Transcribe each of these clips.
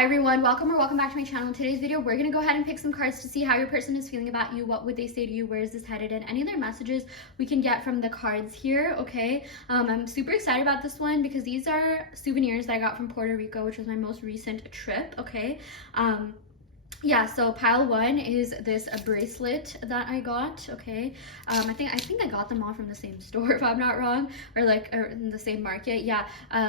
Hi everyone, welcome back to my channel. In today's video, we're gonna go ahead and pick some cards to see how your person is feeling about you, what would they say to you, where is this headed, and any other messages we can get from the cards here, okay? I'm super excited about this one because these are souvenirs that I got from Puerto Rico, which was my most recent trip, okay? Yeah, so pile one is this a bracelet that I got, okay? I think I got them all from the same store if I'm not wrong, or in the same market. Yeah.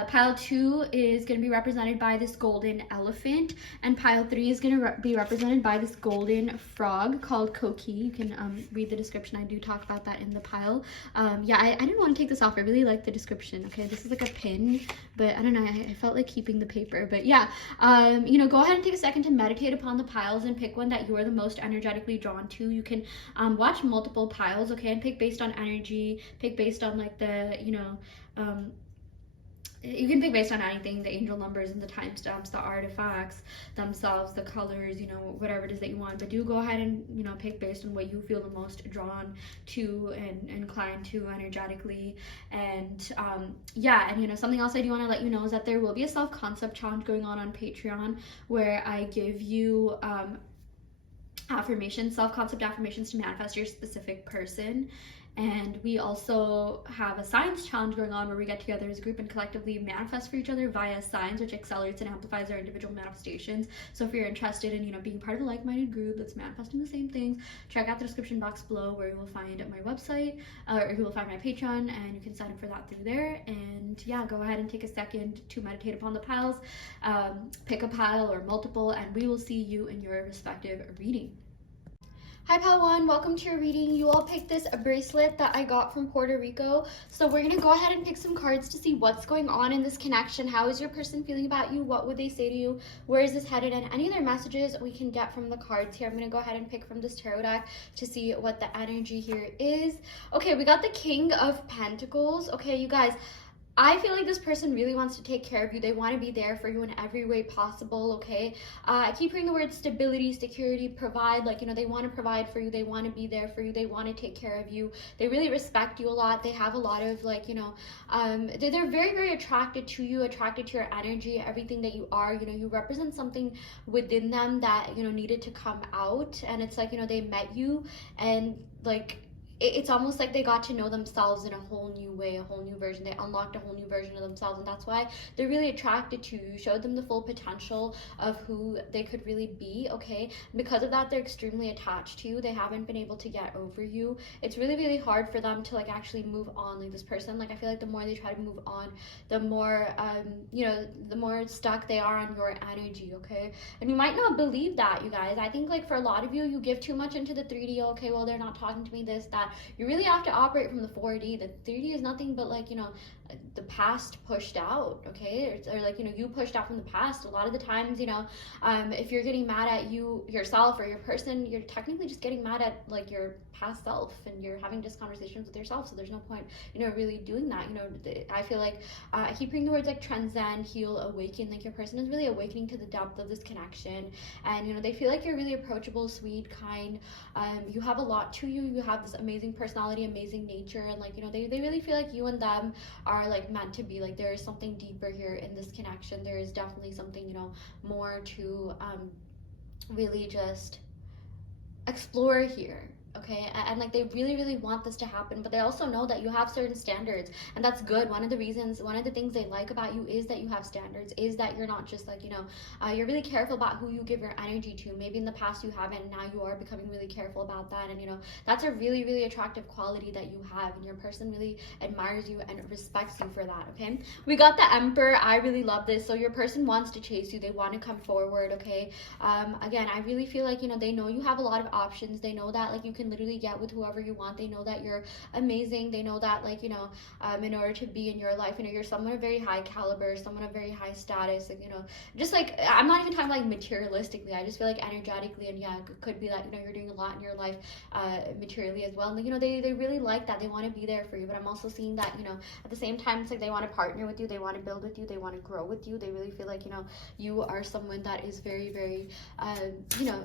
Pile two is gonna be represented by this golden elephant, and pile three is gonna be represented by this golden frog called Coqui. You can read the description. I do talk about that in the pile. Yeah, I didn't want to take this off. I really like the description. Okay, this is like a pin, but I don't know. I felt like keeping the paper, but yeah. Go ahead and take a second to meditate upon the piles and pick one that you are the most energetically drawn to. You can watch multiple piles, okay, and pick based on energy, pick based on like the, you can pick based on anything, the angel numbers and the timestamps, the artifacts themselves, the colors, whatever it is that you want. But do go ahead and, pick based on what you feel the most drawn to and inclined to energetically. And something else I do want to let you know is that there will be a self-concept challenge going on Patreon where I give you affirmations, self-concept affirmations to manifest your specific person. And we also have a science challenge going on where we get together as a group and collectively manifest for each other via signs, which accelerates and amplifies our individual manifestations. So if you're interested in, being part of a like-minded group that's manifesting the same things, check out the description box below where you will find my website, or you will find my Patreon, and you can sign up for that through there. And yeah, go ahead and take a second to meditate upon the piles, pick a pile or multiple, and we will see you in your respective reading. Hi pile one, welcome to your reading. You all picked this bracelet that I got from Puerto Rico. So we're gonna go ahead and pick some cards to see what's going on in this connection. How is your person feeling about you? What would they say to you? Where is this headed? And any other messages we can get from the cards here. I'm gonna go ahead and pick from this tarot deck to see what the energy here is. Okay, we got the King of Pentacles. Okay, you guys, I feel like this person really wants to take care of you. They want to be there for you in every way possible, okay? I keep hearing the word stability, security, provide. They want to provide for you. They want to be there for you. They want to take care of you. They really respect you a lot. They have a lot of, they're very, very attracted to you, attracted to your energy, everything that you are. You represent something within them that, needed to come out. And it's like, they met you and, it's almost like they got to know themselves in a whole new way, a whole new version. They unlocked a whole new version of themselves, and that's why they're really attracted to you. You showed them the full potential of who they could really be, okay? And because of that, they're extremely attached to you. They haven't been able to get over you. It's really, really hard for them to actually move on. This person, I feel like the more they try to move on, the more, the more stuck they are on your energy, okay? And you might not believe that, you guys. I think for a lot of you, you give too much into the 3D, okay, well, they're not talking to me, this, that. You really have to operate from the 4D. The 3D is nothing but the past pushed out, okay? Or you pushed out from the past. A lot of the times, if you're getting mad at you yourself or your person, you're technically just getting mad at your past self, and you're having just conversations with yourself. So there's no point, really doing that. I feel like I keep hearing the words transcend, heal, awaken. Your person is really awakening to the depth of this connection, and they feel like you're really approachable, sweet, kind. You have a lot to you. You have this amazing personality, amazing nature, and they really feel like you and them are meant to be. There is something deeper here in this connection. There is definitely something more to really just explore here, okay? And they really, really want this to happen, but they also know that you have certain standards, and that's good. One of the things they like about you is that you have standards, is that you're not just you're really careful about who you give your energy to. Maybe in the past you haven't, and now you are becoming really careful about that, and that's a really, really attractive quality that you have, and your person really admires you and respects you for that, okay? We got the Emperor. I really love this. So your person wants to chase you. They want to come forward, okay? Again, I really feel they know you have a lot of options. They know that you can literally get with whoever you want. They know that you're amazing. They know that in order to be in your life, you're someone of very high caliber, someone of very high status, just I'm not even talking materialistically. I just feel energetically, and yeah, it could be that you're doing a lot in your life materially as well, and they really like that. They want to be there for you. But I'm also seeing that at the same time, it's they want to partner with you, they want to build with you, they want to grow with you. They really feel you are someone that is very, very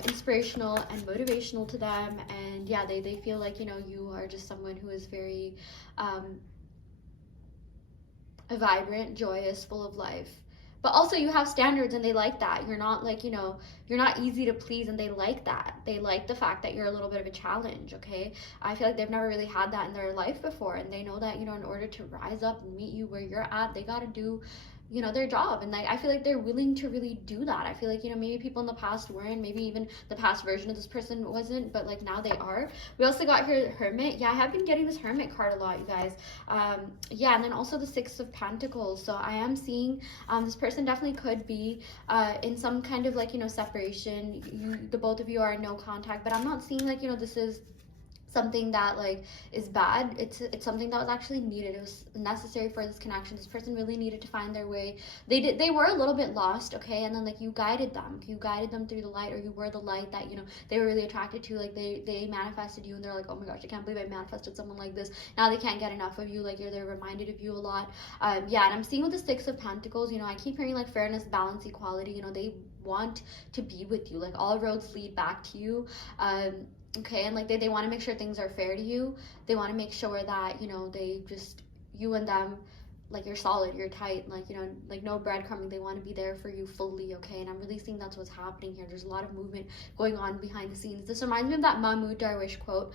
inspirational and motivational to them. And yeah, they feel you are just someone who is very vibrant, joyous, full of life. but also you have standards and they like that. You're not like, you know, you're not easy to please, and they like that. They like the fact that you're a little bit of a challenge, okay? I feel like they've never really had that in their life before, and they know that, you know, in order to rise up and meet you where you're at, they got to do, you know, their job. And like, I feel like they're willing to really do that. I feel like, you know, maybe people in the past weren't, maybe even the past version of this person wasn't, but like now they are. We also got here Hermit. Yeah, I have been getting this Hermit card a lot, you guys. Yeah, and then also the Six of Pentacles. So I am seeing this person definitely could be in some kind of like, you know, separation. The both of you are in no contact, but I'm not seeing like, you know, this is something that like is bad. It's something that was actually needed. It was necessary for this connection. This person really needed to find their way. They were a little bit lost, okay? And then like you guided them through the light, or you were the light that, you know, they were really attracted to. Like they manifested you, and they're like, oh my gosh, I can't believe I manifested someone like this. Now they can't get enough of you. Like they're reminded of you a lot. Yeah, and I'm seeing with the Six of Pentacles, you know, I keep hearing like fairness, balance, equality. You know, they want to be with you. Like all roads lead back to you. Okay, and like they want to make sure things are fair to you. They want to make sure that, you know, they just, you and them, like you're solid, you're tight, like, you know, like no breadcrumbing. They want to be there for you fully, okay? And I'm really seeing that's what's happening here. There's a lot of movement going on behind the scenes. This reminds me of that Mahmoud Darwish quote,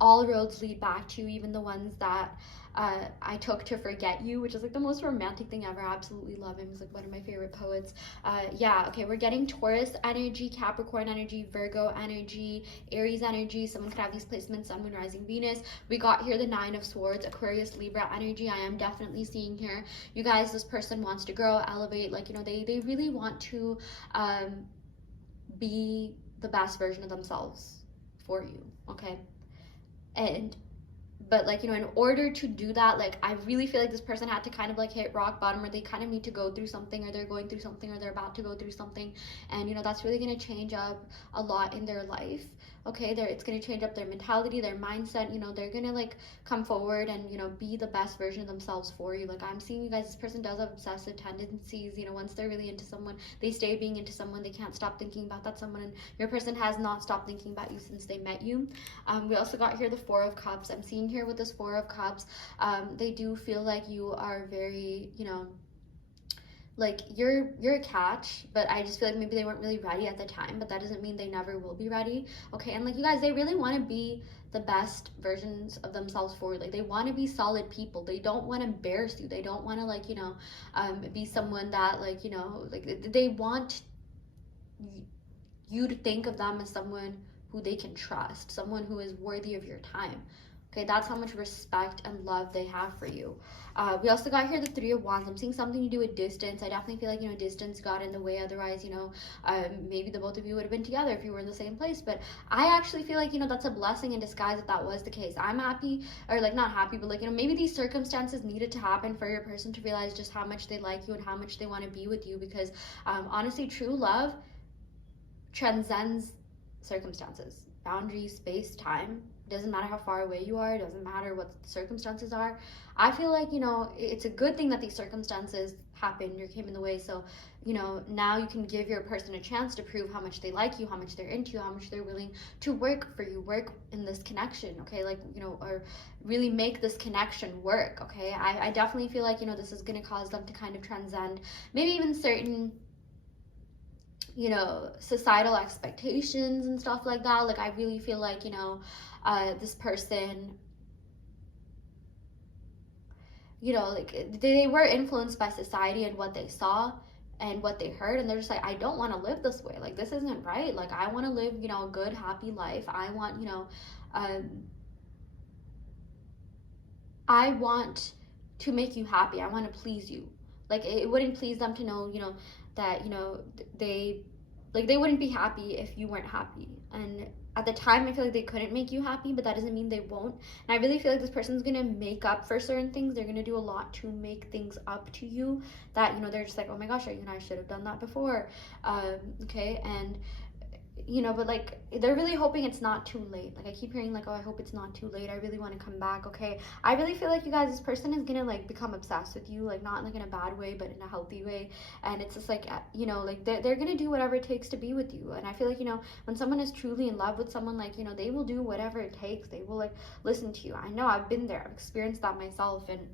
all roads lead back to you, even the ones that I took to forget you, which is like the most romantic thing ever. I absolutely love him. He's like one of my favorite poets. Yeah, okay, we're getting Taurus energy, Capricorn energy, Virgo energy, Aries energy. Someone could have these placements, Sun, Moon, Rising, Venus. We got here the Nine of Swords, Aquarius, Libra energy. I am definitely seeing here, you guys, this person wants to grow, elevate, like, you know, they really want to be the best version of themselves for you, okay? But like, you know, in order to do that, like I really feel like this person had to kind of like hit rock bottom, or they kind of need to go through something, or they're going through something, or they're about to go through something, and you know, that's really going to change up a lot in their life, okay? It's going to change up their mentality, their mindset. You know, they're going to like come forward and, you know, be the best version of themselves for you. Like I'm seeing, you guys, this person does have obsessive tendencies. You know, once they're really into someone, they stay being into someone. They can't stop thinking about that someone, and your person has not stopped thinking about you since they met you. We also got here the Four of Cups. I'm seeing here with this Four of Cups, they do feel like you are very, you know, like you're a catch, but I just feel like maybe they weren't really ready at the time, but that doesn't mean they never will be ready, okay? And like, you guys, they really want to be the best versions of themselves for you. Like they want to be solid people. They don't want to embarrass you. They don't want to like, you know, be someone that like, you know, like they want you to think of them as someone who they can trust, someone who is worthy of your time. Okay, that's how much respect and love they have for you. We also got here the Three of Wands. I'm seeing something to do with distance. I definitely feel like, you know, distance got in the way. Otherwise, you know, maybe the both of you would have been together if you were in the same place. But I actually feel like, you know, that's a blessing in disguise if that was the case. I'm happy, or like not happy, but like, you know, maybe these circumstances needed to happen for your person to realize just how much they like you and how much they want to be with you. Because honestly, true love transcends circumstances, boundaries, space, time. It doesn't matter how far away you are. It doesn't matter what the circumstances are. I feel like, you know, it's a good thing that these circumstances happened or came in the way. So, you know, now you can give your person a chance to prove how much they like you, how much they're into you, how much they're willing to work for you, work in this connection, okay? Like, you know, or really make this connection work, okay? I definitely feel like, you know, this is going to cause them to kind of transcend maybe even certain, you know, societal expectations and stuff like that. Like I really feel like, you know, this person, you know, like they were influenced by society and what they saw and what they heard, and they're just like, I don't want to live this way. Like this isn't right. Like I want to live, you know, a good, happy life. I want, you know, I want to make you happy. I want to please you. Like it wouldn't please them to know, you know, that, you know, they wouldn't be happy if you weren't happy. And at the time, I feel like they couldn't make you happy, but that doesn't mean they won't. And I really feel like this person's gonna make up for certain things. They're gonna do a lot to make things up to you that, you know, they're just like, oh my gosh, you know, I should have done that before. Okay, and you know, but like they're really hoping it's not too late. Like I keep hearing like, oh, I hope it's not too late. I really want to come back. Okay, I really feel like, you guys, this person is gonna like become obsessed with you, like not like in a bad way, but in a healthy way. And it's just like, you know, like they're gonna do whatever it takes to be with you. And I feel like, you know, when someone is truly in love with someone, like, you know, they will do whatever it takes. They will like listen to you. I know, I've been there, I've experienced that myself. And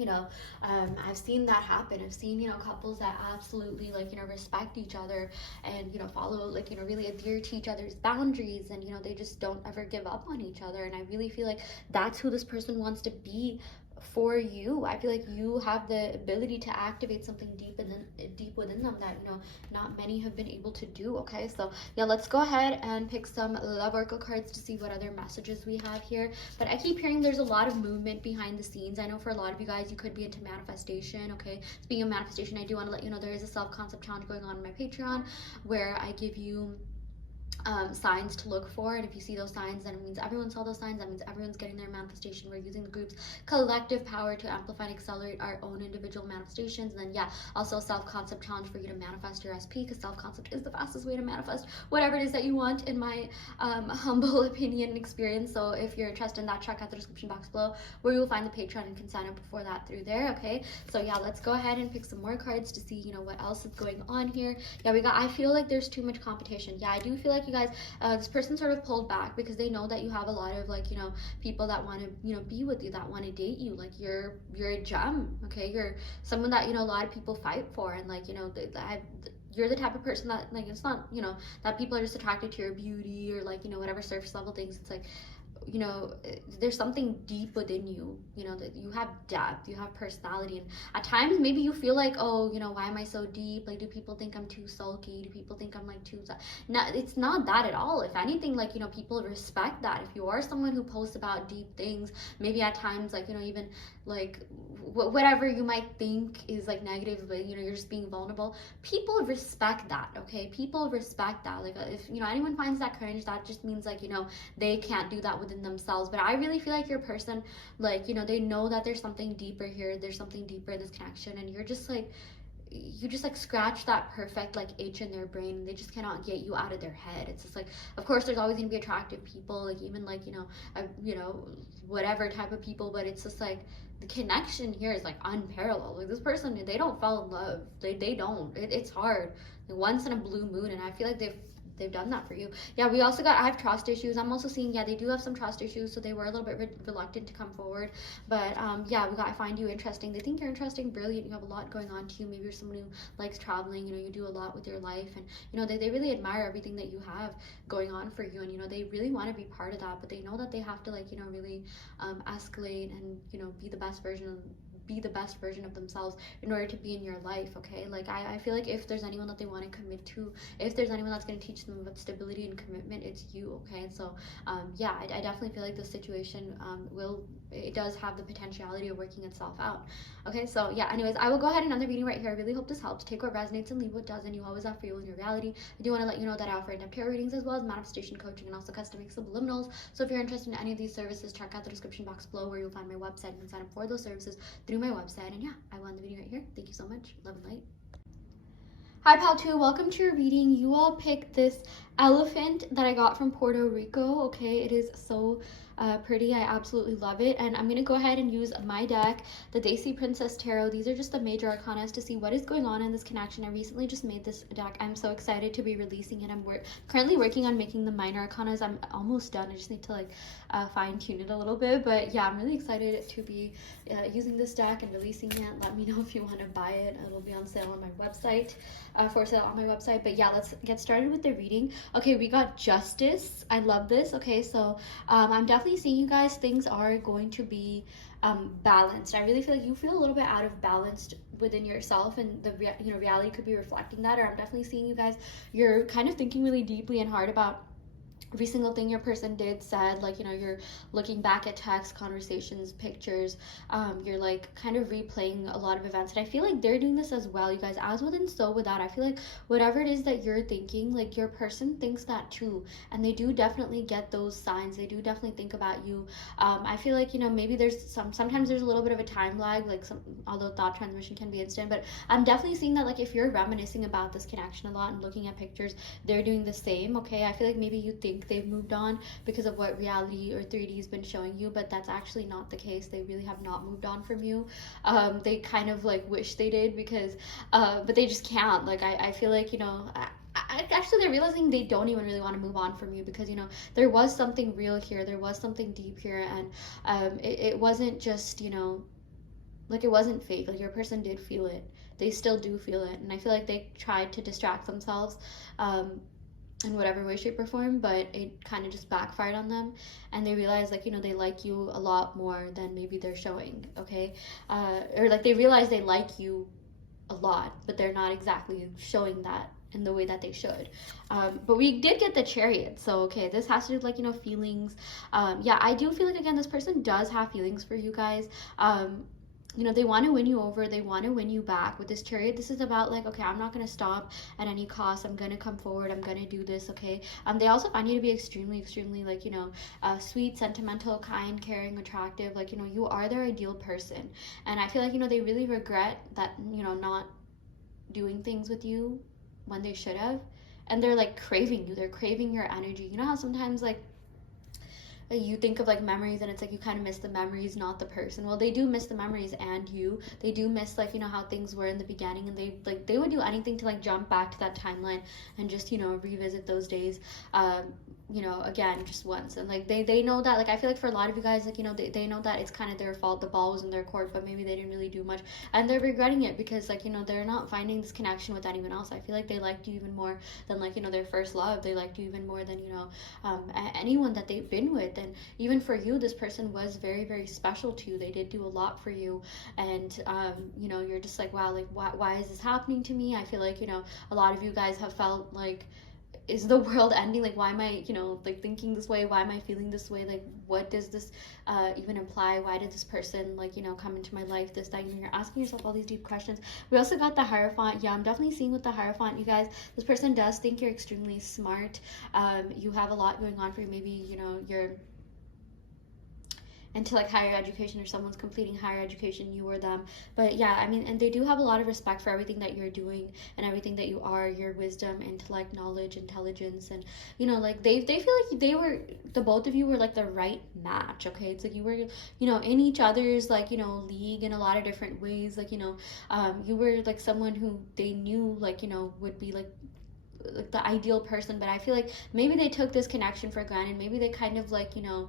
you know, I've seen that happen. I've seen, you know, couples that absolutely, like, you know, respect each other and, you know, follow, like, you know, really adhere to each other's boundaries, and, you know, they just don't ever give up on each other. And I really feel like that's who this person wants to be for you. I feel like you have the ability to activate something deep within them that, you know, not many have been able to do. Okay, so yeah, let's go ahead and pick some love oracle cards to see what other messages we have here. But I keep hearing there's a lot of movement behind the scenes. I know for a lot of you guys, you could be into manifestation. Okay, speaking of manifestation, I do want to let you know there is a self-concept challenge going on my Patreon where I give you signs to look for, and if you see those signs, then it means everyone saw those signs. That means everyone's getting their manifestation. We're using the group's collective power to amplify and accelerate our own individual manifestations. And then yeah, also a self-concept challenge for you to manifest your SP, because self-concept is the fastest way to manifest whatever it is that you want, in my humble opinion and experience. So if you're interested in that, check out the description box below where you will find the Patreon and can sign up for that through there. Okay, so yeah, let's go ahead and pick some more cards to see, you know, what else is going on here. Yeah, I feel like there's too much competition. Yeah, I do feel like you guys, this person sort of pulled back because they know that you have a lot of, like, you know, people that want to, you know, be with you, that want to date you. Like, you're a gem. Okay, you're someone that, you know, a lot of people fight for, and, like, you know, you're the type of person that, like, it's not, you know, that people are just attracted to your beauty or, like, you know, whatever surface level things. It's like, you know, there's something deep within you, you know, that you have depth, you have personality. And at times maybe you feel like, oh, you know, why am I so deep? Like, do people think I'm too sulky? Do people think I'm, like, too... No, it's not that at all. If anything, like, you know, people respect that. If you are someone who posts about deep things, maybe at times, like, you know, even like whatever you might think is, like, negative, but, you know, you're just being vulnerable, people respect that. Okay, people respect that. Like, if, you know, anyone finds that cringe, that just means, like, you know, they can't do that within themselves. But I really feel like you're a person, like, you know, they know that there's something deeper here, there's something deeper in this connection, and you're just like, you just, like, scratch that perfect, like, itch in their brain, and they just cannot get you out of their head. It's just like, of course there's always gonna be attractive people, like, even, like, you know, whatever type of people, but it's just like the connection here is, like, unparalleled. Like, this person, they don't fall in love, they don't, it's hard, like, once in a blue moon, and I feel like they've done that for you. Yeah, we also got, I have trust issues. I'm also seeing, yeah, they do have some trust issues, so they were a little bit reluctant to come forward. But yeah, we got, I find you interesting. They think you're interesting, brilliant. You have a lot going on to you. Maybe you're someone who likes traveling. You know, you do a lot with your life, and, you know, they really admire everything that you have going on for you, and, you know, they really want to be part of that, but they know that they have to, like, you know, really escalate and, you know, be the best version of themselves in order to be in your life. Okay, like, I feel like if there's anyone that they want to commit to, if there's anyone that's going to teach them about stability and commitment, it's you. Okay, so yeah, I definitely feel like this situation it does have the potentiality of working itself out. Okay, so yeah, anyways, I will go ahead and end the reading right here. I really hope this helped. Take what resonates and leave what doesn't. You always have free will in your reality. I do want to let you know that I offer in-depth tarot readings as well as manifestation coaching and also custom subliminals. So if you're interested in any of these services, check out the description box below where you'll find my website. You can sign up for those services through my website. And yeah, I will end the video right here. Thank you so much. Love and light. Hi pal 2, welcome to your reading. You all picked this elephant that I got from Puerto Rico. Okay, it is so pretty. I absolutely love it. And I'm going to go ahead and use my deck, the Daisy Princess Tarot. These are just the major arcanas to see what is going on in this connection. I recently just made this deck. I'm so excited to be releasing it. I'm currently working on making the minor arcanas. I'm almost done. I just need to, like, fine tune it a little bit. But yeah, I'm really excited to be using this deck and releasing it. Let me know if you want to buy it. It'll be on sale on my website, for sale on my website. But yeah, let's get started with the reading. Okay, we got Justice. I love this. Okay, so I'm definitely seeing you guys, things are going to be balanced. I really feel like you feel a little bit out of balance within yourself, and the reality could be reflecting that. Or I'm definitely seeing you guys, you're kind of thinking really deeply and hard about every single thing your person did, said. Like, you know, you're looking back at text conversations, pictures, you're, like, kind of replaying a lot of events, and I feel like they're doing this as well, you guys, as with and so without. I feel like whatever it is that you're thinking, like, your person thinks that too, and they do definitely get those signs. They do definitely think about you. I feel like, you know, maybe there's sometimes there's a little bit of a time lag, like, although thought transmission can be instant, but I'm definitely seeing that, like, if you're reminiscing about this connection a lot and looking at pictures, they're doing the same. Okay, I feel like maybe you think they've moved on because of what reality or 3D has been showing you, but that's actually not the case. They really have not moved on from you. They kind of, like, wish they did, because but they just can't. Like, I feel like, you know, actually they're realizing they don't even really want to move on from you, because, you know, there was something real here, there was something deep here, and it wasn't just, you know, like it wasn't fake. Like your person did feel it. They still do feel it. And I feel like they tried to distract themselves in whatever way, shape, or form, but it kind of just backfired on them. And they realized, like, you know, they like you a lot more than maybe they're showing, okay? Or like they realize they like you a lot, but they're not exactly showing that in the way that they should. But we did get the Chariot, so okay, this has to do with, like, you know, feelings. Yeah, I do feel like, again, this person does have feelings for you guys. You know, they want to win you over, they want to win you back. With this Chariot, this is about, like, okay, I'm not going to stop at any cost, I'm going to come forward, I'm going to do this, okay? They also find you to be extremely, like, you know, sweet, sentimental, kind, caring, attractive. Like, you know, you are their ideal person. And I feel like, you know, they really regret that, you know, not doing things with you when they should have. And they're, like, craving you, they're craving your energy. You know how sometimes, like, you think of, like, memories and it's like you kind of miss the memories, not the person. Well, they do miss the memories, and they do miss, like, you know, how things were in the beginning, and they would do anything to, like, jump back to that timeline and just, you know, revisit those days, you know, again, just once. And, like, they know that, like, I feel like for a lot of you guys, like, you know, they know that it's kind of their fault, the ball was in their court, but maybe they didn't really do much, and they're regretting it because, like, you know, they're not finding this connection with anyone else. I feel like they liked you even more than, like, you know, their first love. They liked you even more than, you know, anyone that they've been with. And even for you, this person was very special to you. They did do a lot for you. And you know, you're just like, wow, like, why is this happening to me? I feel like, you know, a lot of you guys have felt like, is the world ending? Like, why am I, you know, like, thinking this way? Why am I feeling this way? Like, what does this even imply? Why did this person, like, you know, come into my life? This, that, you know, you're asking yourself all these deep questions. We also got the Hierophant. Yeah, I'm definitely seeing with the Hierophant, you guys, this person does think you're extremely smart. You have a lot going on for you. Maybe, you know, you're into, like, higher education, or someone's completing higher education, you or them. But yeah, I mean, and they do have a lot of respect for everything that you're doing and everything that you are, your wisdom, intellect, knowledge, intelligence. And, you know, like, they feel like the both of you were, like, the right match, okay? It's like you were, you know, in each other's, like, you know, league in a lot of different ways. Like, you know, you were, like, someone who they knew, like, you know, would be, like, the ideal person. But I feel like maybe they took this connection for granted. Maybe they kind of, like, you know,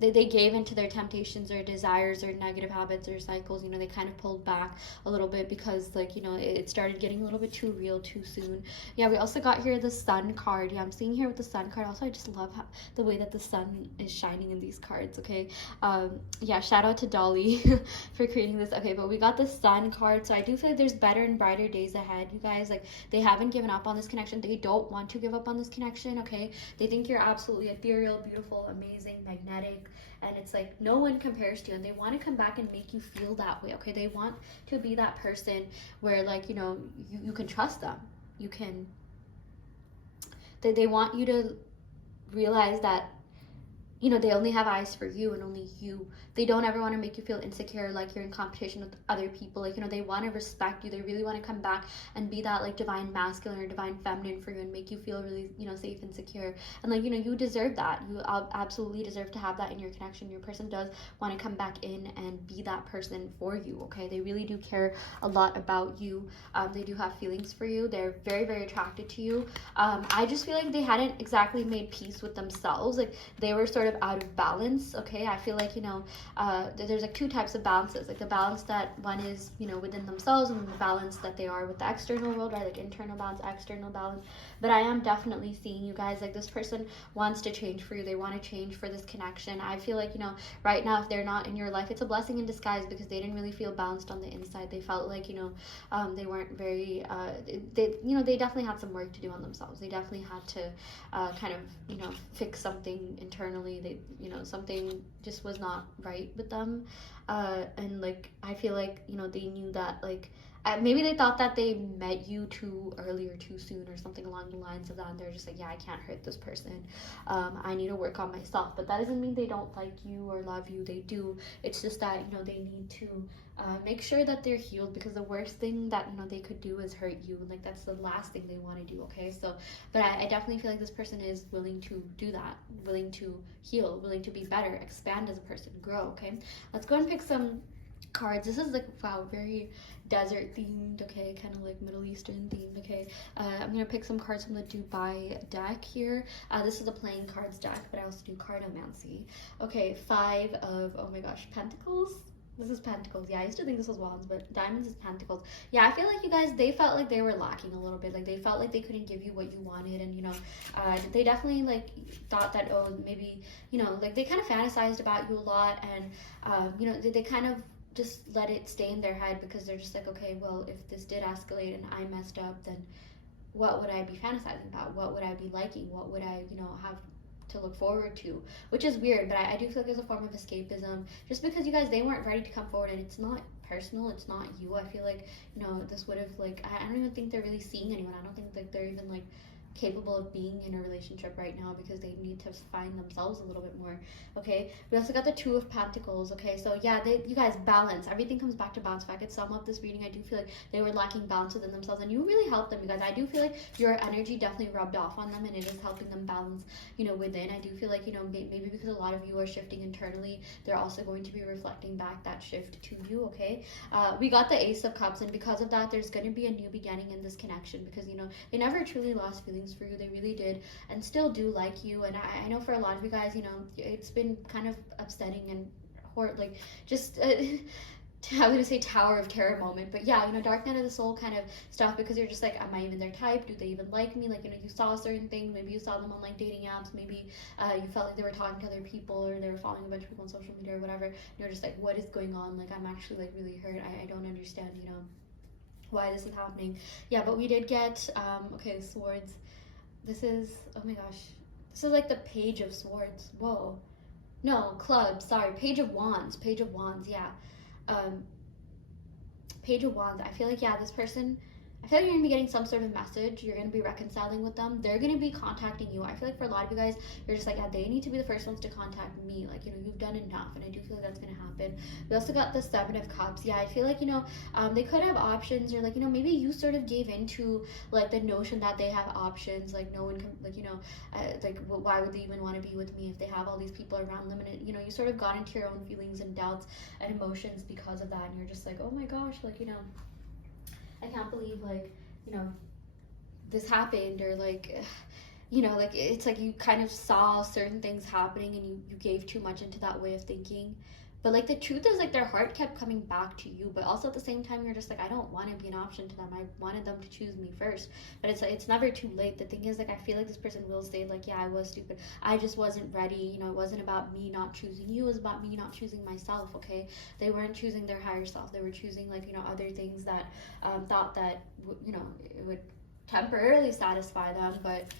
they gave into their temptations or desires or negative habits or cycles. You know, they kind of pulled back a little bit because, like, you know, it started getting a little bit too real too soon. Yeah, we also got here the Sun card. Yeah, I'm seeing here with the Sun card. Also, I just love the way that the sun is shining in these cards, okay? Yeah, shout out to Dolly for creating this. Okay, but we got the Sun card, so I do feel like there's better and brighter days ahead, you guys. Like, they haven't given up on this connection. They don't want to give up on this connection, okay? They think you're absolutely ethereal, beautiful, amazing, magnetic, and it's like no one compares to you, and they want to come back and make you feel that way, okay? They want to be that person where, like, you know, you can trust them. You can, they want you to realize that, you know, they only have eyes for you and only you. They don't ever want to make you feel insecure, like you're in competition with other people. Like, you know, they want to respect you. They really want to come back and be that, like, divine masculine or divine feminine for you and make you feel really, you know, safe and secure. And, like, you know, you deserve that. You absolutely deserve to have that in your connection. Your person does want to come back in and be that person for you, okay? They really do care a lot about you. They do have feelings for you. They're very attracted to you. I just feel like they hadn't exactly made peace with themselves. Like, they were sort of out of balance, okay? I feel like, you know, there's, like, two types of balances. Like, the balance that one is, you know, within themselves, and then the balance that they are with the external world, right? Like, internal balance, external balance. But I am definitely seeing, you guys, like, this person wants to change for you. They want to change for this connection. I feel like, you know, right now, if they're not in your life, it's a blessing in disguise, because they didn't really feel balanced on the inside. They felt like, you know, they weren't very, you know, they definitely had some work to do on themselves. They definitely had to kind of, you know, fix something internally. They, you know, something just was not right with them. And, like, I feel like, you know, they knew that, like, maybe they thought that they met you too early or too soon or something along the lines of that, and they're just like, yeah, I can't hurt this person. I need to work on myself. But that doesn't mean they don't like you or love you. They do. It's just that, you know, they need to make sure that they're healed, because the worst thing that, you know, they could do is hurt you. Like, that's the last thing they want to do, okay? So, but I definitely feel like this person is willing to do that, willing to heal, willing to be better, expand as a person, grow, okay? Let's go and pick some cards. This is, like, wow, very desert themed, okay, kind of like Middle Eastern themed, okay. I'm gonna pick some cards from the Dubai deck here. This is a playing cards deck, but I also do cardomancy. Okay, 5 of, oh my gosh, Pentacles. This is Pentacles. Yeah, I used to think this was Wands, but Diamonds is Pentacles. Yeah, I feel like you guys, they felt like they were lacking a little bit. Like, they felt like they couldn't give you what you wanted. And, you know, they definitely, like, thought that, oh, maybe, you know, like, they kind of fantasized about you a lot. And, you know, they kind of just let it stay in their head because they're just like, okay, well, if this did escalate and I messed up, then what would I be fantasizing about? What would I be liking? What would I, you know, have to look forward to? Which is weird, but I do feel like there's a form of escapism just because you guys, they weren't ready to come forward, and it's not personal, it's not you. I feel like, you know, this would have, like, I don't even think they're really seeing anyone. I don't think that they're even like capable of being in a relationship right now because they need to find themselves a little bit more. Okay, we also got the Two of Pentacles. Okay, so yeah, you guys, balance. Everything comes back to balance. If I could sum up this reading, I do feel like they were lacking balance within themselves, and you really helped them, you guys. I do feel like your energy definitely rubbed off on them, and it is helping them balance, you know, within. I do feel like, you know, maybe because a lot of you are shifting internally, they're also going to be reflecting back that shift to you. Okay, we got the Ace of Cups, and because of that, there's going to be a new beginning in this connection because, you know, they never truly lost feelings for you. They really did and still do like you. And I know for a lot of you guys, you know, it's been kind of upsetting and like just I was gonna say Tower of Terror moment, but yeah, you know, Dark Night of the Soul kind of stuff, because you're just like, am I even their type? Do they even like me? Like, you know, you saw certain things, maybe you saw them on like dating apps, maybe you felt like they were talking to other people, or they were following a bunch of people on social media or whatever, and you're just like, what is going on? Like, I'm actually like really hurt. I don't understand, you know, why this is happening. Yeah, but we did get okay, Swords. This is, oh my gosh, this is like the Page of Swords. Whoa, no, Clubs, sorry, Page of Wands, yeah. Page of Wands. I feel like, yeah, this person, I feel like you're gonna be getting some sort of message. You're gonna be reconciling with them. They're gonna be contacting you. I feel like for a lot of you guys, you're just like, yeah, they need to be the first ones to contact me. Like, you know, you've done enough, and I do feel like that's gonna happen. We also got the Seven of Cups. Yeah, I feel like, you know, they could have options, or like, you know, maybe you sort of gave into like the notion that they have options. Like, no one can, like, you know, like, why would they even want to be with me if they have all these people around them? And you know, you sort of got into your own feelings and doubts and emotions because of that, and you're just like, oh my gosh, like, you know, I can't believe, like, you know, this happened, or like, you know, like, it's like you kind of saw certain things happening and you gave too much into that way of thinking. But like, the truth is, like, their heart kept coming back to you, but also at the same time, you're just like, I don't want to be an option to them. I wanted them to choose me first. But it's like, it's never too late. The thing is, like, I feel like this person will say, like, yeah, I was stupid. I just wasn't ready. You know, it wasn't about me not choosing you. It was about me not choosing myself, okay? They weren't choosing their higher self. They were choosing, like, you know, other things that thought that, you know, it would temporarily satisfy them. But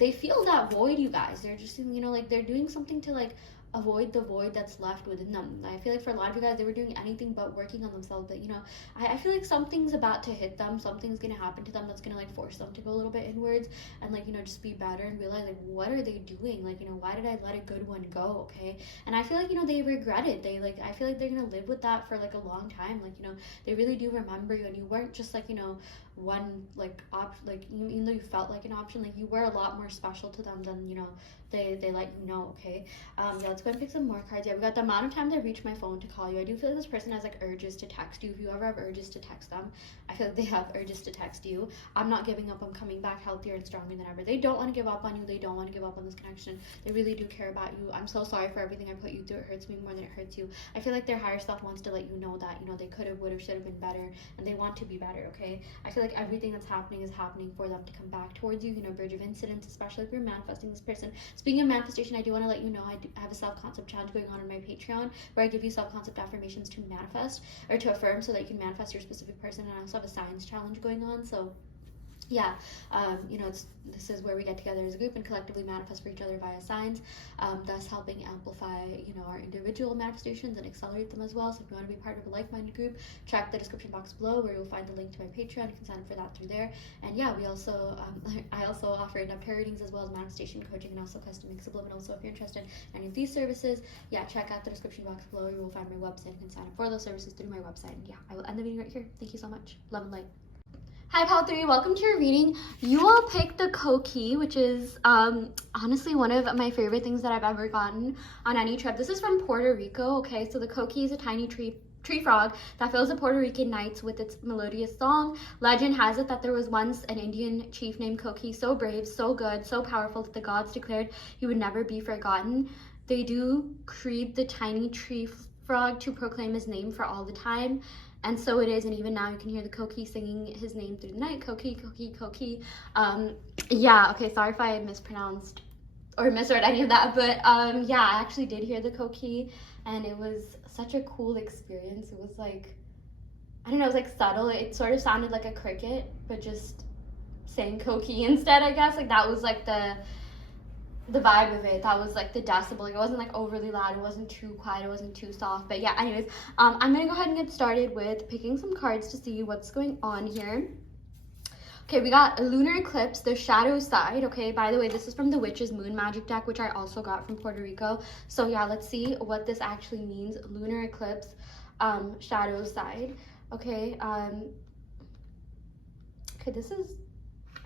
they feel that void, you guys. They're just, you know, like, they're doing something to, like, avoid the void that's left within them. I feel like for a lot of you guys, they were doing anything but working on themselves. But, you know, I feel like something's about to hit them. Something's gonna happen to them that's gonna, like, force them to go a little bit inwards and, like, you know, just be better and realize, like, what are they doing? Like, you know, why did I let a good one go? Okay. And I feel like, you know, they regret it. They, like, I feel like they're gonna live with that for like a long time. Like, you know, they really do remember you, and you weren't just like, you know, one like like, even though you felt like an option, like, you were a lot more special to them than, you know, they let you know. Okay. Yeah, let's go and pick some more cards. Yeah, we got the amount of time they reach my phone to call you. I do feel like this person has like urges to text you. If you ever have urges to text them, I feel like they have urges to text you. I'm not giving up. I'm coming back healthier and stronger than ever. They don't want to give up on you. They don't want to give up on this connection. They really do care about you. I'm so sorry for everything I put you through. It hurts me more than it hurts you. I feel like their higher self wants to let you know that, you know, they could have, would have, should have been better, and they want to be better. Okay. I feel like everything that's happening is happening for them to come back towards you. You know, Bridge of Incidents, especially if you're manifesting this person. Speaking of manifestation, I do want to let you know I have a self-concept challenge going on my Patreon, where I give you self-concept affirmations to manifest, or to affirm, so that you can manifest your specific person. And I also have a science challenge going on. So yeah, you know, this is where we get together as a group and collectively manifest for each other via signs, thus helping amplify, you know, our individual manifestations and accelerate them as well. So if you want to be part of a like-minded group, check the description box below, where you'll find the link to my Patreon. You can sign up for that through there. And yeah, we also I also offer in-depth tarot readings, as well as manifestation coaching, and also custom and subliminal. So if you're interested in any of these services, yeah, check out the description box below. You will find my website. You can sign up for those services through my website. And yeah, I will end the video right here. Thank you so much. Love and light. Hi Pal 3, welcome to your reading. You all picked the Coqui, which is honestly one of my favorite things that I've ever gotten on any trip. This is from Puerto Rico, okay? So the Coqui is a tiny tree frog that fills the Puerto Rican nights with its melodious song. Legend has it that there was once an Indian chief named Coqui, so brave, so good, so powerful that the gods declared he would never be forgotten. They do create the tiny tree frog to proclaim his name for all the time. And so it is, and even now you can hear the Coqui singing his name through the night. Coqui, Coqui, Coqui. Yeah, okay, sorry if I mispronounced or misread any of that, but yeah, I actually did hear the Coqui, and it was such a cool experience. It was like, I don't know, it was like subtle. It sort of sounded like a cricket, but just saying Coqui instead, I guess. Like that was like the vibe of it. That was like the decibel. Like, it wasn't like overly loud, it wasn't too quiet, it wasn't too soft. But yeah, anyways, I'm gonna go ahead and get started with picking some cards to see what's going on here. Okay, we got a lunar eclipse, the shadow side. Okay, by the way, this is from the Witch's Moon Magic deck, which I also got from Puerto Rico. So yeah, let's see what this actually means. Lunar eclipse, shadow side. Okay, okay, this is,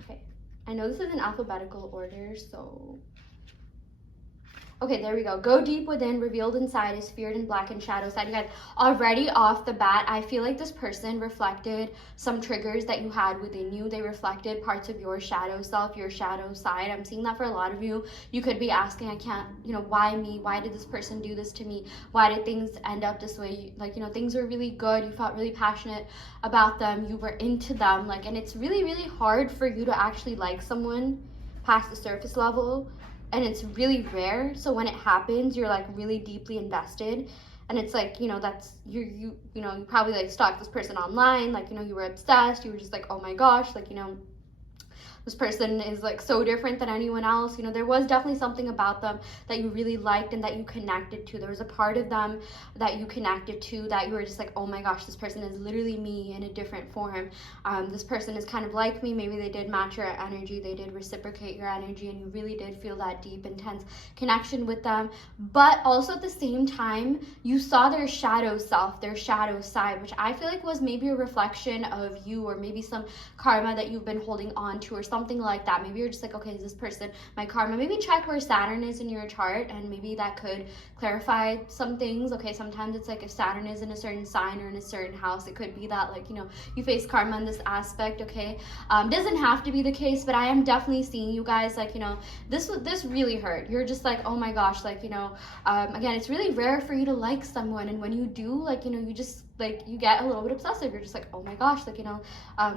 okay, I know this is in alphabetical order, so okay, there we go. Go deep within, revealed inside is feared and blackened shadow side. You guys, already off the bat, I feel like this person reflected some triggers that you had within you. They reflected parts of your shadow self, your shadow side. I'm seeing that for a lot of you. You could be asking, I can't, you know, why me? Why did this person do this to me? Why did things end up this way? Like, you know, things were really good. You felt really passionate about them. You were into them. Like, and it's really, really hard for you to actually like someone past the surface level. And it's really rare, so when it happens, you're like really deeply invested, and it's like, you know, that's you know, you probably like stalked this person online, like, you know, you were obsessed, you were just like, oh my gosh, like, you know, this person is like so different than anyone else. You know, there was definitely something about them that you really liked and that you connected to. There was a part of them that you connected to that you were just like, oh my gosh, this person is literally me in a different form. This person is kind of like me. Maybe they did match your energy, they did reciprocate your energy, and you really did feel that deep, intense connection with them. But also at the same time, you saw their shadow self, their shadow side, which I feel like was maybe a reflection of you, or maybe some karma that you've been holding on to, or something like that. Maybe you're just like, okay, is this person my karma? Maybe check where Saturn is in your chart, and maybe that could clarify some things. Okay, sometimes it's like if Saturn is in a certain sign or in a certain house, it could be that, like, you know, you face karma in this aspect. Okay, doesn't have to be the case, but I am definitely seeing you guys, like, you know, this really hurt. You're just like, oh my gosh, like, you know, again, it's really rare for you to like someone, and when you do, like, you know, you just like, you get a little bit obsessive. You're just like, oh my gosh, like, you know,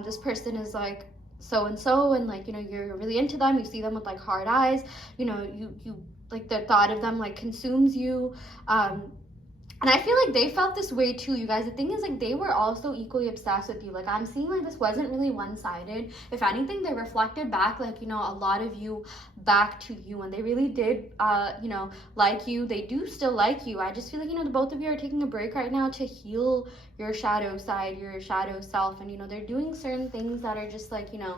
this person is like so and so, and like, you know, you're really into them. You see them with like hard eyes, you know, you like, the thought of them like consumes you. And I feel like they felt this way too, you guys. The thing is, like, they were also equally obsessed with you. Like, I'm seeing like this wasn't really one-sided. If anything, they reflected back, like, you know, a lot of you back to you, and they really did, you know, like you. They do still like you. I just feel like, you know, the both of you are taking a break right now to heal your shadow side, your shadow self, and, you know, they're doing certain things that are just like, you know,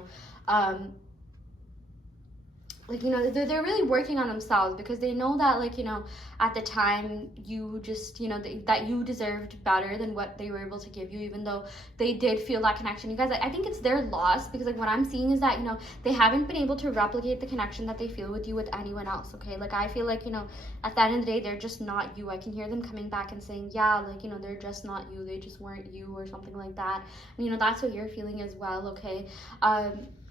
like, you know, they're really working on themselves, because they know that, like, you know, at the time you just, you know, that you deserved better than what they were able to give you, even though they did feel that connection. You guys, I think it's their loss, because like what I'm seeing is that, you know, they haven't been able to replicate the connection that they feel with you with anyone else. Okay, like, I feel like, you know, at the end of the day, they're just not you. I can hear them coming back and saying, yeah, like, you know, they're just not you, they just weren't you, or something like that. And, you know, that's what you're feeling as well. Okay,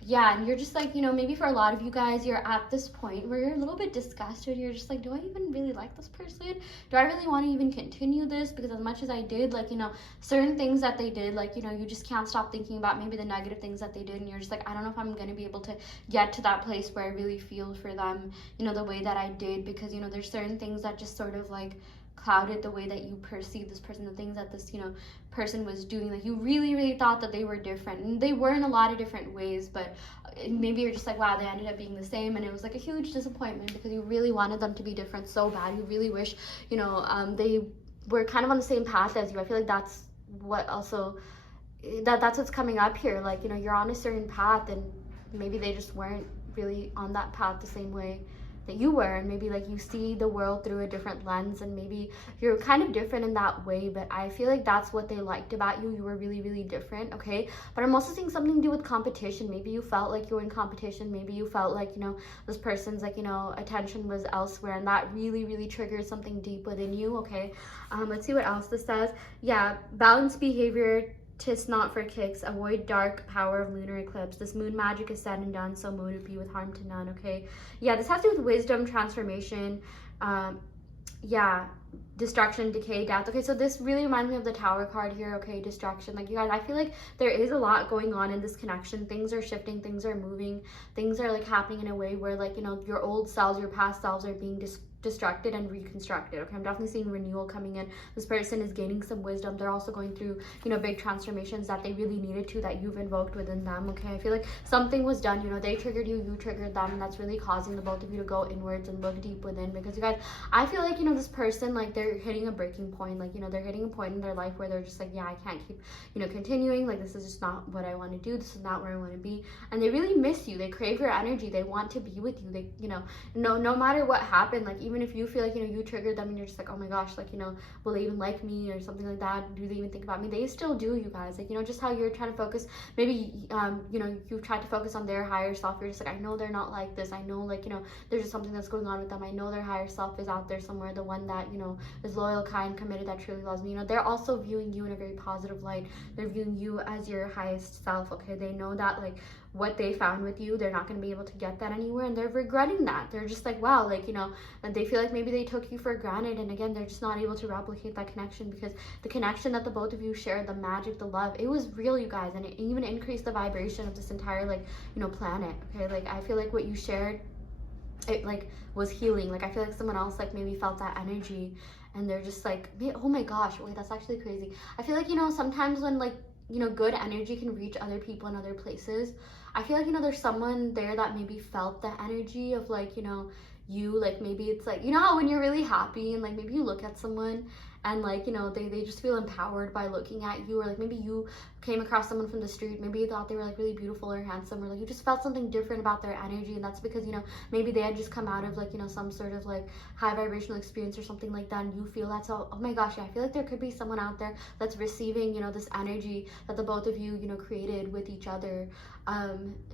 yeah, and you're just like, you know, maybe for a lot of you guys, you're at this point where you're a little bit disgusted. You're just like, do I even really like this person? Do I really want to even continue this? Because as much as I did, like, you know, certain things that they did, like, you know, you just can't stop thinking about maybe the negative things that they did, and you're just like, I don't know if I'm going to be able to get to that place where I really feel for them, you know, the way that I did, because, you know, there's certain things that just sort of like clouded the way that you perceive this person, the things that this, you know, person was doing. Like, you really thought that they were different, and they were in a lot of different ways, but maybe you're just like, wow, they ended up being the same, and it was like a huge disappointment, because you really wanted them to be different so bad. You really wish, you know, they were kind of on the same path as you. I feel like that's what also, that's what's coming up here. Like, you know, you're on a certain path, and maybe they just weren't really on that path the same way that you were, and maybe like you see the world through a different lens, and maybe you're kind of different in that way. But I feel like that's what they liked about you. You were really different. Okay, but I'm also seeing something to do with competition. Maybe you felt like you were in competition. Maybe you felt like, you know, this person's like, you know, attention was elsewhere, and that really triggers something deep within you. Okay, let's see what else this says. Yeah, balanced behavior, 'tis not for kicks, avoid dark power of lunar eclipse. This moon magic is said and done, so mote it be with harm to none. Okay, yeah, this has to do with wisdom, transformation, yeah, destruction, decay, death. Okay, so this really reminds me of the Tower card here. Okay, destruction. Like, you guys, I feel like there is a lot going on in this connection. Things are shifting, things are moving, things are like happening in a way where, like, you know, your old selves, your past selves are being destructed and reconstructed. Okay, I'm definitely seeing renewal coming in. This person is gaining some wisdom. They're also going through, you know, big transformations that they really needed to, that you've invoked within them. Okay, I feel like something was done, you know, they triggered you, you triggered them, and that's really causing the both of you to go inwards and look deep within. Because you guys, I feel like, you know, this person, like, they're hitting a breaking point. Like, you know, they're hitting a point in their life where they're just like, yeah, I can't keep, you know, continuing. Like, this is just not what I want to do. This is not where I want to be. And they really miss you. They crave your energy. They want to be with you. They, you know, no matter what happened, like, even if you feel like, you know, you triggered them and you're just like, oh my gosh, like, you know, will they even like me or something like that? Do they even think about me? They still do, you guys. Like, you know, just how you're trying to focus, maybe you know, you've tried to focus on their higher self. You're just like, I know they're not like this. I know, like, you know, there's just something that's going on with them. I know their higher self is out there somewhere, the one that, you know, is loyal, kind, committed, that truly loves me. You know, they're also viewing you in a very positive light. They're viewing you as your highest self. Okay, they know that, like, what they found with you, they're not going to be able to get that anywhere, and they're regretting that. They're just like, wow, like, you know, and they feel like maybe they took you for granted, and again, they're just not able to replicate that connection, because the connection that the both of you shared, the magic, the love, it was real, you guys, and it even increased the vibration of this entire, like, you know, planet. Okay, like, I feel like what you shared, it, like, was healing. Like, I feel like someone else, like, maybe felt that energy, and they're just like, oh my gosh, wait, that's actually crazy. I feel like, you know, sometimes when, like, you know, good energy can reach other people in other places, I feel like, you know, there's someone there that maybe felt the energy of, like, you know, you, like, maybe it's like, you know how when you're really happy and, like, maybe you look at someone and, like, you know, they just feel empowered by looking at you, or like maybe you came across someone from the street, maybe you thought they were, like, really beautiful or handsome, or like you just felt something different about their energy, and that's because, you know, maybe they had just come out of, like, you know, some sort of, like, high vibrational experience or something like that, and you feel that. So, oh my gosh, yeah, I feel like there could be someone out there that's receiving, you know, this energy that the both of you, you know, created with each other.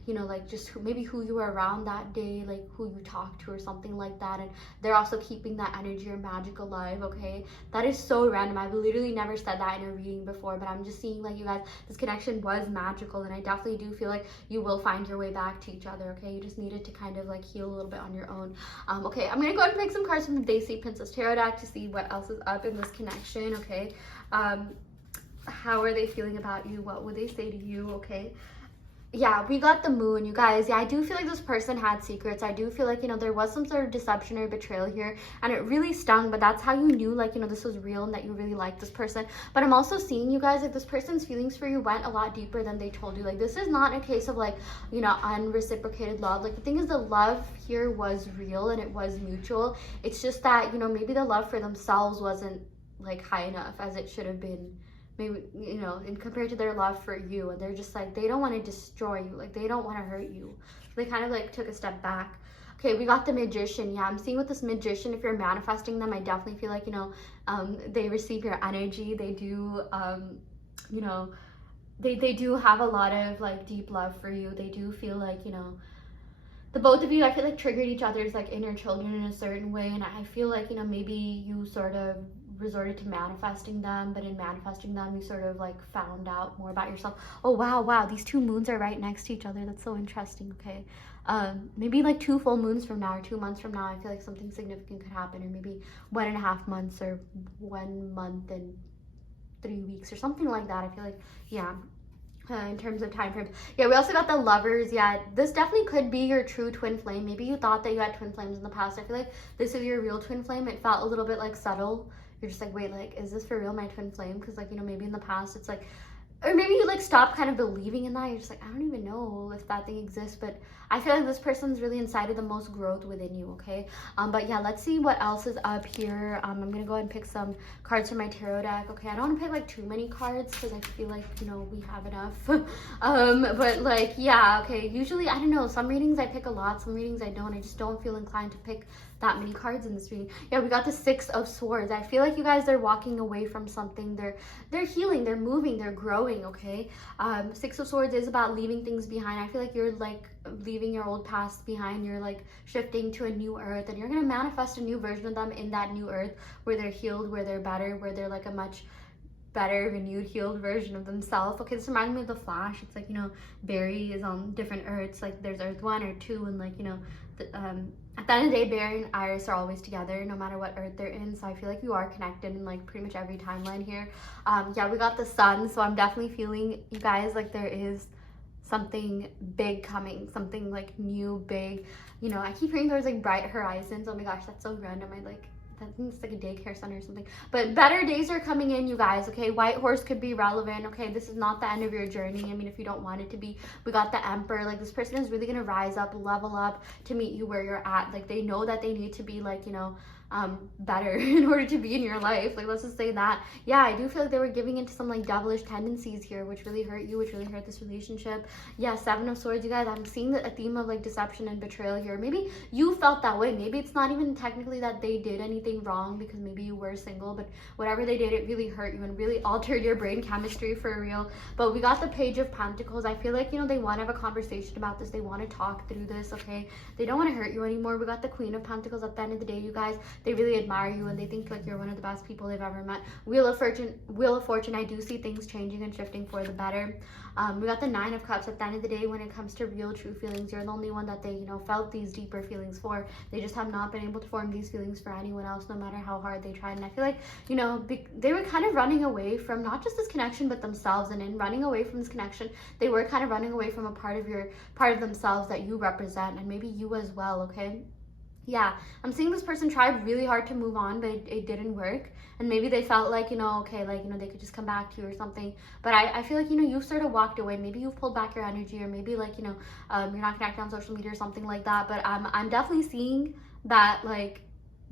You know, like, just maybe who you were around that day, like who you talked to or something like that, and they're also keeping that energy or magic alive. Okay, that is so random. I've literally never said that in a reading before, but I'm just seeing, like, you guys, this connection was magical, and I definitely do feel like you will find your way back to each other. Okay, you just needed to kind of, like, heal a little bit on your own. Okay, I'm gonna go ahead and pick some cards from the Daisy Princess Tarot deck to see what else is up in this connection. Okay, how are they feeling about you? What would they say to you? Okay, yeah, we got the moon, you guys. Yeah, I do feel like this person had secrets. I do feel like, you know, there was some sort of deception or betrayal here, and it really stung, but that's how you knew, like, you know, this was real and that you really liked this person. But I'm also seeing, you guys, like, this person's feelings for you went a lot deeper than they told you. Like, this is not a case of, like, you know, unreciprocated love. Like, the thing is, the love here was real and it was mutual. It's just that, you know, maybe the love for themselves wasn't, like, high enough as it should have been, maybe, you know, in compared to their love for you, and they're just like, they don't want to destroy you, like, they don't want to hurt you, so they kind of, like, took a step back. Okay, we got the Magician. Yeah, I'm seeing with this Magician, if you're manifesting them, I definitely feel like, you know, they receive your energy. They do, you know, they do have a lot of, like, deep love for you. They do feel like, you know, the both of you, I feel like, triggered each other's, like, inner children in a certain way, and I feel like, you know, maybe you sort of resorted to manifesting them, but in manifesting them, you sort of, like, found out more about yourself. Oh wow, these two moons are right next to each other. That's so interesting. Okay, maybe, like, 2 full moons from now or 2 months from now, I feel like something significant could happen, or maybe 1.5 months or 1 month and 3 weeks or something like that. I feel like, yeah. In terms of time frames, yeah, we also got the Lovers. Yeah, this definitely could be your true twin flame. Maybe you thought that you had twin flames in the past. I feel like this is your real twin flame. It felt a little bit, like, subtle. You're just like, wait, like, is this for real, my twin flame? Because, like, you know, maybe in the past it's like, or maybe you, like, stop kind of believing in that. You're just like, I don't even know if that thing exists. But I feel like this person's really incited the most growth within you. Okay, but yeah, let's see what else is up here. I'm gonna go ahead and pick some cards from my tarot deck. Okay, I don't want to pick, like, too many cards because I feel like, you know, we have enough. But, like, yeah, okay, usually, I don't know, some readings I pick a lot, some readings I don't. I just don't feel inclined to pick that many cards in this reading. Yeah, we got the Six of Swords. I feel like you guys are walking away from something. They're healing, they're moving, they're growing. Okay, Six of Swords is about leaving things behind. I feel like you're, like, leaving your old past behind. You're, like, shifting to a new earth, and you're gonna manifest a new version of them in that new earth, where they're healed, where they're better, where they're, like, a much better, renewed, healed version of themselves. Okay, this reminds me of The Flash. It's like, you know, Barry is on different earths. Like, there's Earth 1 or 2, and, like, you know, At the end of the day, Bear and Iris are always together no matter what earth they're in, so I feel like you are connected in like pretty much every timeline here. Yeah, we got the sun, so I'm definitely feeling, you guys, like there is something big coming, something like new, big. You know, I keep hearing there's like bright horizons. Oh my gosh, that's so random. I like, that it's like a daycare center or something. But better days are coming in, you guys, okay? White horse could be relevant, okay? This is not the end of your journey. I mean, if you don't want it to be. We got the Emperor. Like, this person is really gonna rise up, level up to meet you where you're at. Like, they know that they need to be, like, you know, better in order to be in your life. Like, let's just say that. Yeah, I do feel like they were giving into some like devilish tendencies here, which really hurt you, which really hurt this relationship. Yeah, Seven of Swords, you guys. I'm seeing a theme of like deception and betrayal here. Maybe you felt that way. Maybe it's not even technically that they did anything wrong, because maybe you were single, but whatever they did, it really hurt you and really altered your brain chemistry for real. But we got the Page of Pentacles. I feel like, you know, they want to have a conversation about this. They want to talk through this, okay? They don't want to hurt you anymore. We got the Queen of Pentacles. At the end of the day, you guys, they really admire you and they think like you're one of the best people they've ever met. Wheel of Fortune, I do see things changing and shifting for the better. We got the Nine of Cups. At the end of the day, when it comes to real true feelings, you're the only one that they, you know, felt these deeper feelings for. They just have not been able to form these feelings for anyone else, no matter how hard they tried. And I feel like, you know, they were kind of running away from not just this connection but themselves, and in running away from this connection, they were kind of running away from a part of themselves that you represent, and maybe you as well, okay? Yeah, I'm seeing this person tried really hard to move on, but it didn't work. And maybe they felt like, you know, okay, like, you know, they could just come back to you or something. But I feel like, you know, you've sort of walked away. Maybe you've pulled back your energy, or maybe like, you know, you're not connected on social media or something like that. But I'm definitely seeing that, like,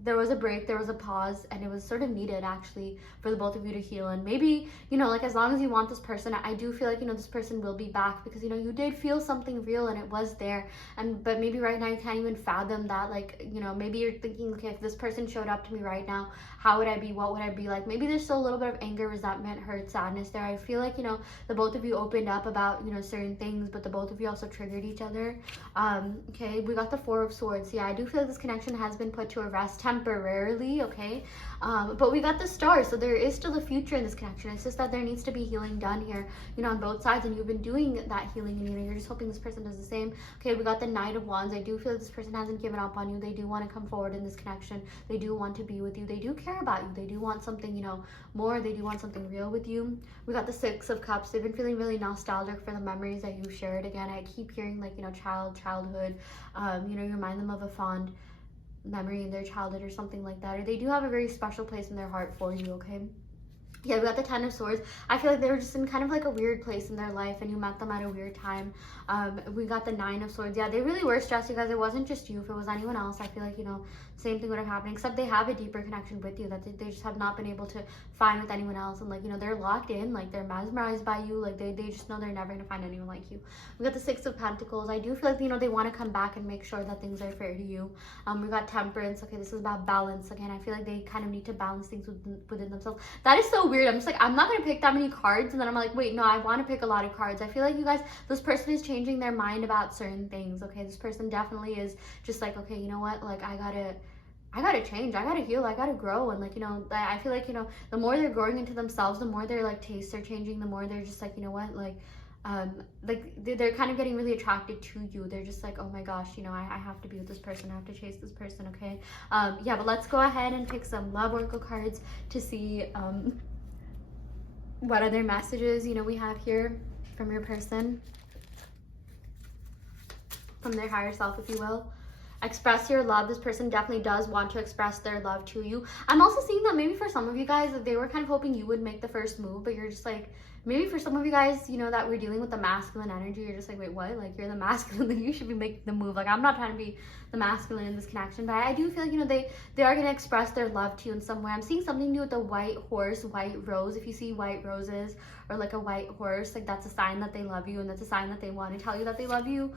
there was a break, there was a pause, and it was sort of needed actually for the both of you to heal. And maybe, you know, like, as long as you want this person, I do feel like, you know, this person will be back, because, you know, you did feel something real and it was there. And but maybe right now you can't even fathom that. Like, you know, maybe you're thinking, okay, if this person showed up to me right now, how would I be? What would I be like? Maybe there's still a little bit of anger, resentment, hurt, sadness there. I feel like, you know, the both of you opened up about, you know, certain things, but the both of you also triggered each other. Okay, we got the Four of Swords. Yeah, I do feel like this connection has been put to a rest temporarily, okay? But we got the Star, so there is still a future in this connection. It's just that there needs to be healing done here, you know, on both sides, and you've been doing that healing, and, you know, you're just hoping this person does the same. Okay, we got the Knight of Wands. I do feel like this person hasn't given up on you. They do want to come forward in this connection. They do want to be with you. They do care about you. They do want something, you know, more. They do want something real with you. We got the Six of Cups. They've been feeling really nostalgic for the memories that you shared. Again, I keep hearing, like, you know, childhood, you know, you remind them of a fond memory in their childhood or something like that, or they do have a very special place in their heart for you, okay? Yeah, we got the Ten of Swords. I feel like they were just in kind of like a weird place in their life, and you met them at a weird time. We got the Nine of Swords. Yeah, they really were stressed, you guys. It wasn't just you. If it was anyone else, I feel like, you know, same thing would have happened, except they have a deeper connection with you that they just have not been able to find with anyone else. And, like, you know, they're locked in, like, they're mesmerized by you. Like, they just know they're never gonna find anyone like you. We got the Six of Pentacles. I do feel like, you know, they want to come back and make sure that things are fair to you. We got Temperance. Okay, this is about balance. Again, I feel like they kind of need to balance things within themselves. That is so weird. I'm just like, I'm not gonna pick that many cards, and then I'm like, wait, no, I want to pick a lot of cards. I feel like, you guys, this person is changing their mind about certain things, okay? This person definitely is just like, okay, you know what, like, I gotta change, I gotta heal, I gotta grow. And, like, you know, I feel like, you know, the more they're growing into themselves, the more their, like, tastes are changing, the more they're just like, you know what, like they're kind of getting really attracted to you. They're just like, oh my gosh, you know, I have to be with this person, I have to chase this person, okay? Yeah, but let's go ahead and pick some love oracle cards to see what other messages, you know, we have here from your person, from their higher self, if you will. Express your love. This person definitely does want to express their love to you. I'm also seeing that maybe for some of you guys, that they were kind of hoping you would make the first move, but you're just like, maybe for some of you guys, you know, that we're dealing with the masculine energy, you're just like, wait, what? Like, you're the masculine, like, you should be making the move. Like, I'm not trying to be the masculine in this connection, but I do feel like, you know, they are going to express their love to you in some way. I'm seeing something to do with the white horse, white rose. If you see white roses or like a white horse, like, that's a sign that they love you, and that's a sign that they want to tell you that they love you.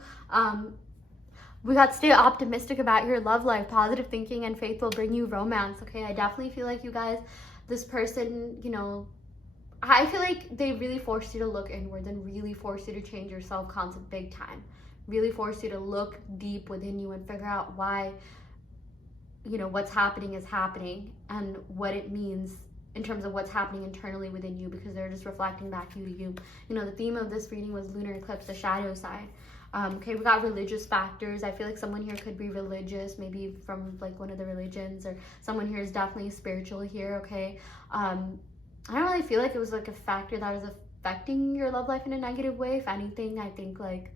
We got stay optimistic about your love life. Positive thinking and faith will bring you romance, okay? I definitely feel like, you guys, this person, you know, I feel like they really forced you to look inward and really forced you to change your self-concept big time. Really forced you to look deep within you and figure out why, you know, what's happening is happening, and what it means in terms of what's happening internally within you, because they're just reflecting back to you. You know, the theme of this reading was lunar eclipse, the shadow side. Okay, we got religious factors. I feel like someone here could be religious, maybe from like one of the religions, or someone here is definitely spiritual here, okay? I don't really feel like it was like a factor that is affecting your love life in a negative way. If anything, I think like,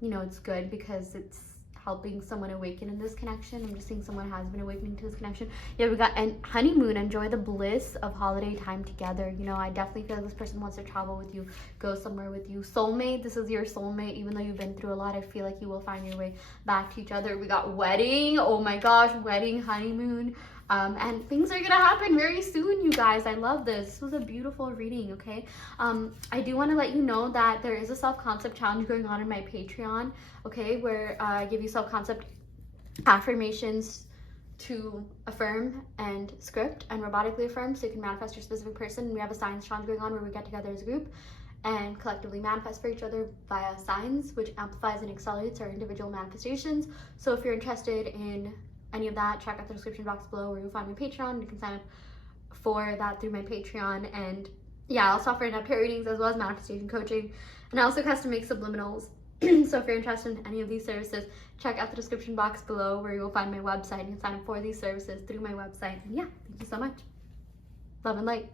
you know, it's good because it's helping someone awaken in this connection. I'm just seeing someone has been awakening to this connection. Yeah, we got honeymoon. Enjoy the bliss of holiday time together. You know, I definitely feel like this person wants to travel with you, go somewhere with you. Soulmate, this is your soulmate. Even though you've been through a lot, I feel like you will find your way back to each other. We got wedding. Oh my gosh, wedding, honeymoon. And things are gonna happen very soon, you guys. I love this. This was a beautiful reading, okay? I do want to let you know that there is a self-concept challenge going on in my Patreon, okay, where I give you self-concept affirmations to affirm and script and robotically affirm so you can manifest your specific person. We have a science challenge going on where we get together as a group and collectively manifest for each other via signs, which amplifies and accelerates our individual manifestations. So if you're interested in any of that, check out the description box below where you'll find my Patreon. You can sign up for that through my Patreon. And yeah, I also offer in-depth readings as well as manifestation coaching. And I also custom make subliminals. So if you're interested in any of these services, check out the description box below where you will find my website. You can sign up for these services through my website. And yeah, thank you so much. Love and light.